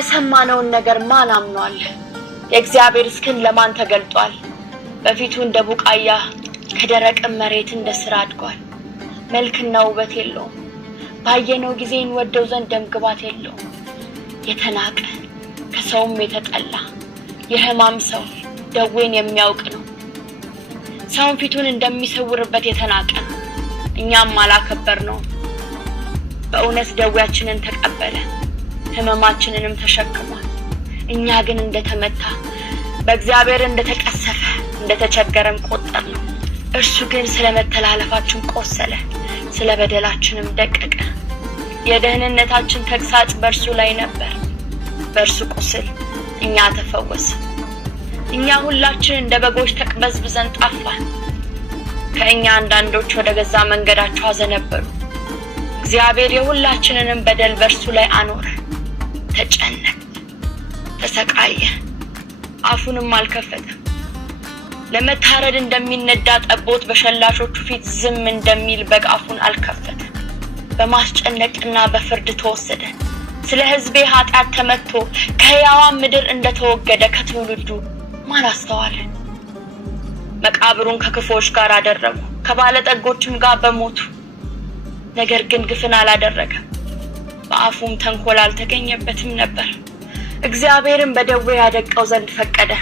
የሰማነውን ነገር ማን አምኗል? የእግዚአብሔር እስክን ለማን ተገልጧል? በፊቱ እንደ ቡቃያ ከደረቅ መሬት እንደ ስር አድጓል። መልክና ውበት የለውም፣ ባየነው ጊዜ እንወደው ዘንድ ደምግባት የለውም። የተናቀ ከሰውም የተጠላ የሕማም ሰው ደዌን የሚያውቅ ነው። ሰውን ፊቱን እንደሚሰውርበት የተናቀ ነው፣ እኛም አላከበርነው። በእውነት ደዌያችንን ተቀበለ፣ ሕመማችንንም ተሸክሟል። እኛ ግን እንደተመታ በእግዚአብሔር እንደተቀሰፈ እንደተቸገረም ቆጠርነው። እርሱ ግን ስለመተላለፋችን ቆሰለ፣ ስለ በደላችንም ደቀቀ። የደህንነታችን ተግሳጽ በእርሱ ላይ ነበር፣ በእርሱ ቁስል እኛ ተፈወስን። እኛ ሁላችን እንደ በጎች ተቅበዝብዘን ጠፋን፣ ከእኛ አንዳንዶች ወደ ገዛ መንገዳቸው አዘነበሉ። እግዚአብሔር የሁላችንንም በደል በእርሱ ላይ አኖረ። ተጨነቀ፣ ተሰቃየ፣ አፉንም አልከፈተም። ለመታረድ እንደሚነዳ ጠቦት በሸላቾቹ ፊት ዝም እንደሚል በግ አፉን አልከፈተም። በማስጨነቅና በፍርድ ተወሰደ። ስለ ሕዝቤ ኃጢአት ተመትቶ ከሕያዋን ምድር እንደተወገደ ከትውልዱ ማን አስተዋለ? መቃብሩን ከክፉዎች ጋር አደረጉ፣ ከባለጠጎችም ጋር በሞቱ። ነገር ግን ግፍን አላደረገም፣ በአፉም ተንኮል አልተገኘበትም ነበር። እግዚአብሔርም በደዌ ያደቀው ዘንድ ፈቀደ።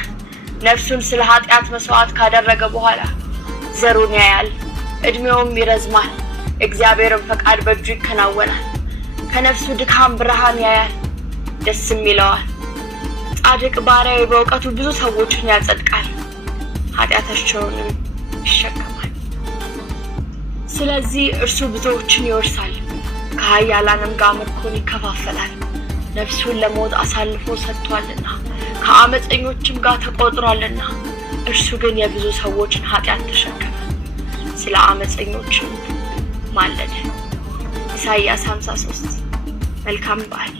ነፍሱን ስለ ኃጢአት መስዋዕት ካደረገ በኋላ ዘሩን ያያል፣ እድሜውም ይረዝማል። እግዚአብሔርም ፈቃድ በእጁ ይከናወናል። ከነፍሱ ድካም ብርሃን ያያል፣ ደስም ይለዋል። ጻድቅ ባሪያዬ በእውቀቱ ብዙ ሰዎችን ያጸድቃል፣ ኃጢአታቸውንም ይሸከማል። ስለዚህ እርሱ ብዙዎችን ይወርሳል፣ ከኃያላንም ጋር ምርኮን ይከፋፈላል። ነፍሱን ለሞት አሳልፎ ሰጥቷልና ከአመፀኞችም ጋር ተቆጥሯልና። እርሱ ግን የብዙ ሰዎችን ኃጢአት ተሸከመ፣ ስለ አመፀኞችም ማለደ። ኢሳይያስ 53። መልካም በዓል።